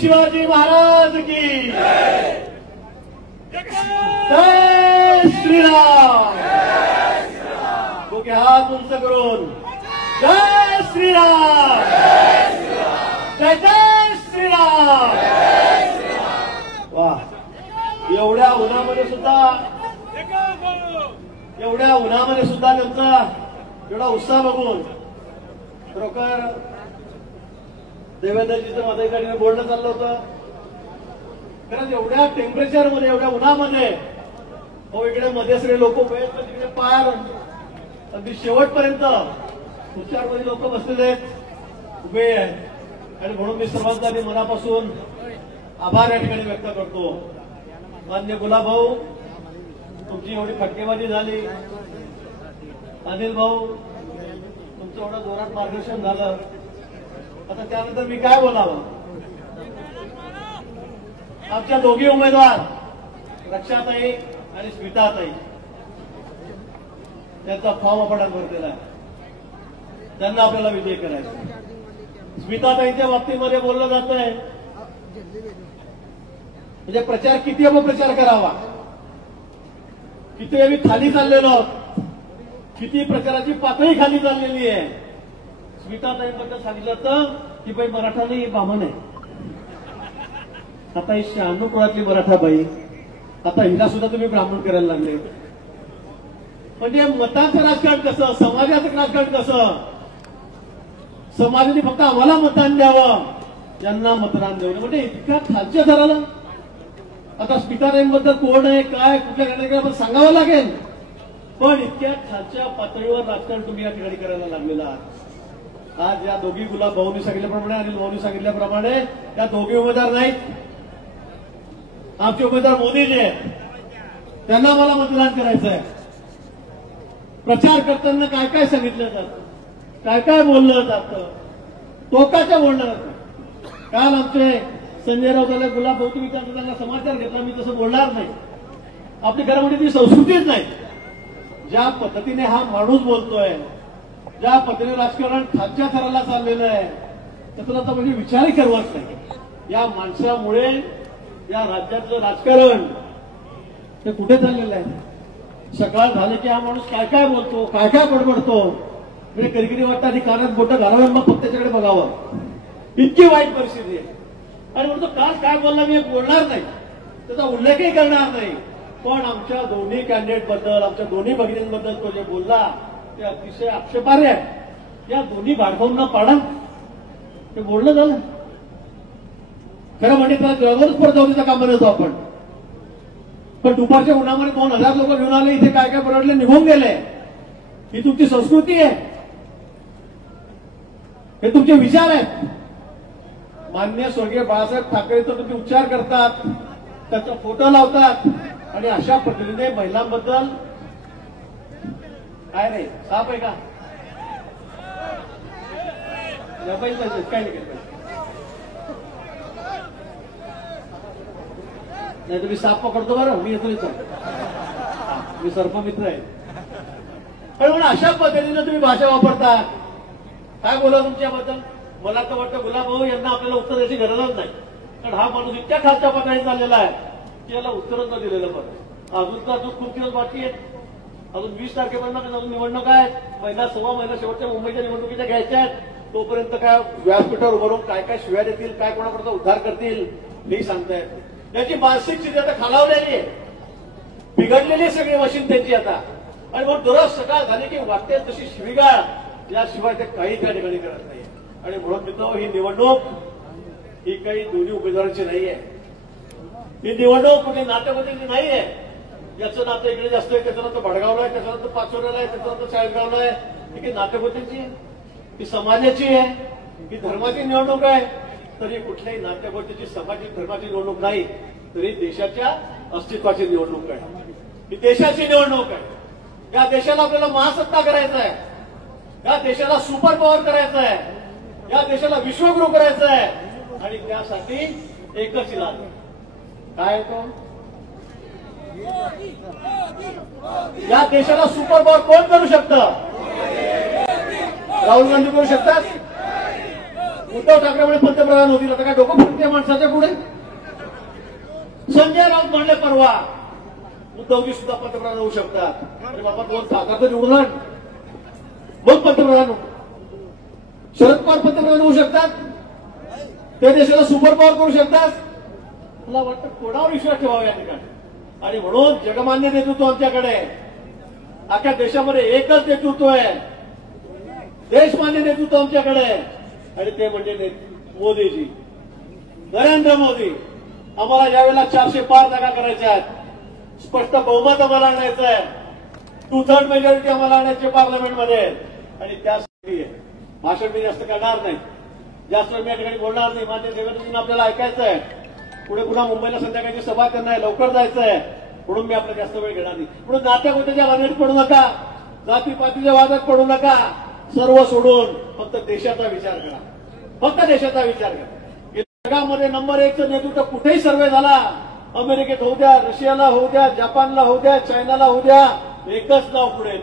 शिवाजी महाराज की जय श्रीराम। डोके हात उंच करून जय श्रीराम, जय जय श्रीराम। वा, एवढ्या उन्हामध्ये सुद्धा त्यांचा एवढा उत्साह बघून खरोखर देवेंद्रजीचं माझ्या एका बोलणं चाललं होतं. खरंच एवढ्या टेम्परेचरमध्ये, एवढ्या उन्हामध्ये इकडे मध्ये सगळे लोक उभे आहेत, तिकडे पार अगदी शेवटपर्यंत खुर्च्यांमध्ये लोक बसलेले आहेत, उभे आहेत. आणि म्हणून मी सर्वांचा मनापासून आभार या ठिकाणी व्यक्त करतो. मान्य गुलाब भाऊ, तुमची एवढी फटकेबाजी झाली. अनिल भाऊ, तुमचं एवढं जोरात मार्गदर्शन झालं. आता त्यानंतर मी काय बोलावं. आमच्या दोघी उमेदवार रक्षाताई आणि स्मिताताई, त्यांचा फॉर्म आपण भरलेला आहे. त्यांना आपल्याला विजय करायचा. स्मिताताईंच्या बाबतीमध्ये बोललं जात आहे म्हणजे प्रचार किती अपप्रचार करावा, किती आम्ही खाली चाललेलो, किती प्रचाराची पातळी खाली चाललेली आहे. स्मिताताईंबद्दल सांगितलं तर की बाई मराठा नाही, बामण आहे. आता ही 96 कुळातली मराठा बाई, आता हिला सुद्धा तुम्ही ब्राह्मण करायला लागले. म्हणजे मतांचं राजकारण कसं, समाजाचं राजकारण कसं. समाजाने फक्त आम्हाला मतदान द्यावं, यांना मतदान देऊ नये, म्हणजे इतक्या खालच्या थराला. आता स्मिताताईंबद्दल कोण आहे, काय, कुठल्या कार्यक्रमात सांगावं लागेल. पण इतक्या खालच्या पातळीवर राजकारण तुम्ही या ठिकाणी करायला लागलेला आहात. आज या दोघी गुलाब भाऊंनी सांगितल्याप्रमाणे, अनिल भाऊंनी सांगितल्याप्रमाणे त्या दोघी उमेदवार नाहीत. आमचे उमेदवार मोदीजी आहेत. त्यांना मला मतदान करायचं आहे. प्रचार करताना काय काय सांगितलं जातं, काय काय बोललं जातं, टोकाचं बोलणं जातं. काल आमचे संजय राऊत गुलाब भाऊ, तुम्ही त्यांना समाचार घेतला, मी तसं बोलणार नाही. आपली घरामध्ये ती संस्कृतीच नाही. ज्या पद्धतीने हा माणूस बोलतोय, ज्या पद्धतीने राजकारण खालच्या थराला चाललेलं आहे, त्याचा आता म्हणजे विचारही करवत नाही. या माणसामुळे या राज्यातलं राजकारण ते कुठे चाललेलं आहे. सकाळ झाले की हा माणूस काय काय बोलतो, काय काय बडबडतो, म्हणजे कधी वाटतं आधी कानात बोटं घालावं, मग फक्त त्याच्याकडे बघावं. इतकी वाईट परिस्थिती आहे. आणि म्हणतो काल काय बोलला मी बोलणार नाही, त्याचा उल्लेखही करणार नाही. पण आमच्या दोन्ही कॅन्डिडेट बद्दल, आमच्या दोन्ही भगिनींबद्दल तो जे बोलला ते अतिशय आक्षेपार्ह आहे. या दोन्ही भाडभाऊंना पाडा, ते बोलणं झालं. खरं म्हणजे त्याला जगावरच परत जाऊ देता कामा नव्हतो आपण. पण दुपारच्या उन्हामध्ये 2000 लोक घेऊन आले, इथे काय काय बरडले, निघून गेले. ही तुमची संस्कृती आहे, हे तुमचे विचार आहेत. माननीय स्वर्गीय बाळासाहेब ठाकरेचा तुम्ही उच्चार करतात, त्याचा फोटो लावतात आणि अशा पद्धतीने महिलांबद्दल काय रे, साप आहे का, काय नाही तुम्ही साप पकडतो बरं, मी येतो इथं, मी सर्पमित्र आहे. पण अशा पद्धतीने तुम्ही भाषा वापरता. काय बोला तुमच्याबद्दल. मला तर वाटतं गुलाब भाऊ यांना आपल्याला उत्तर द्यायची गरजच नाही. कारण हा माणूस इतक्या खालच्या पातळीत चाललेला आहे की याला उत्तरच न दिलेलं बरं. अजून खूप दिवस बाकी आहेत. अजून 20 तारखेपर्यंत अजून निवडणूक आहेत. महिना सव्वा महिना शेवटच्या मुंबईच्या निवडणुकीच्या घ्यायच्या आहेत. तोपर्यंत काय व्यासपीठावर उभं राहून काय काय शिव्या देतील, काय कोणाकडचा उद्धार करतील हे सांगतायत. याची मानसिक स्थिती आता खालावलेली आहे, बिघडलेली सगळी मशीन त्यांची आता. आणि मग दररोज सकाळ झाली की वाटते तशी शिवीगाळ, याशिवाय ते काही त्या ठिकाणी करत नाही. आणि म्हणून मित्र, ही निवडणूक ही काही दोन्ही उमेदवारांची नाहीये. ही निवडणूक कुठे नाट्यपतीची नाहीये. याचं नातं इकडे जास्त आहे, त्याचं नातं भडगावला आहे, त्याचं नातं पाचोऱ्याला आहे, त्याचं नातं चाळीसगावला आहे. ही काही नाट्यपतीची आहे, ही समाजाची आहे, ही धर्माची निवडणूक आहे. तरी कुठल्याही नाट्यपतीची, सामाजिक धर्माची निवडणूक नाही, तरी देशाच्या अस्तित्वाची निवडणूक आहे. ही देशाची निवडणूक आहे. या देशाला आपल्याला महासत्ता करायचं आहे, या देशाला सुपर पॉवर करायचं आहे, या देशाला विश्वगुरू करायचं आहे. आणि त्यासाठी एकच इलाज काय तो, या देशाला सुपर पॉवर कोण करू शकतं. राहुल गांधी करू शकतात, उद्धव ठाकरे म्हणे पंतप्रधान होतील, आता काय डोकं फुटते माणसाच्या पुढे. संजय राऊत म्हणले परवा उद्धवजी सुद्धा पंतप्रधान होऊ शकतात. अरे बाबा 2 खासदार तर निवडून आण, मग पंतप्रधान हो. शरद पवार पंतप्रधान होऊ शकतात, ते देशाला सुपर पॉवर करू शकतात. मला वाटतं कोणावर विश्वास ठेवावा या ठिकाणी. आणि म्हणून जगमान्य नेतृत्व आमच्याकडे, अख्ख्या देशामध्ये एकच नेतृत्व आहे, देशमान्य नेतृत्व आमच्याकडे, आणि ते म्हणजे मोदीजी, नरेंद्र मोदी. आम्हाला यावेळेला 400 पार जागा करायच्या आहेत, स्पष्ट बहुमत आम्हाला आणायचं आहे, 2/3 मेजॉरिटी आम्हाला आणायची पार्लमेंटमध्ये. आणि त्यासाठी भाषण मी जास्त करणार नाही, जास्त वेळ मी या ठिकाणी बोलणार नाही. मान्य देवेंद्रजींना आपल्याला ऐकायचं आहे, पुढे पुन्हा मुंबईला संध्याकाळची सभा त्यांना लवकर जायचं आहे, म्हणून मी आपला जास्त वेळ घेणार नाही. म्हणून नात्यागोत्याच्या वादात पडू नका, जातीपातीच्या वादात पडू नका, सर्व सोडून फक्त देशाचा विचार करा, फक्त देशाचा विचार करा. जगामध्ये नंबर 1चं नेतृत्व कुठेही सर्वे झाला, अमेरिकेत होऊ द्या, रशियाला होऊ द्या, जपानला होऊ द्या, चायनाला होऊ द्या, एकच नाव पुढे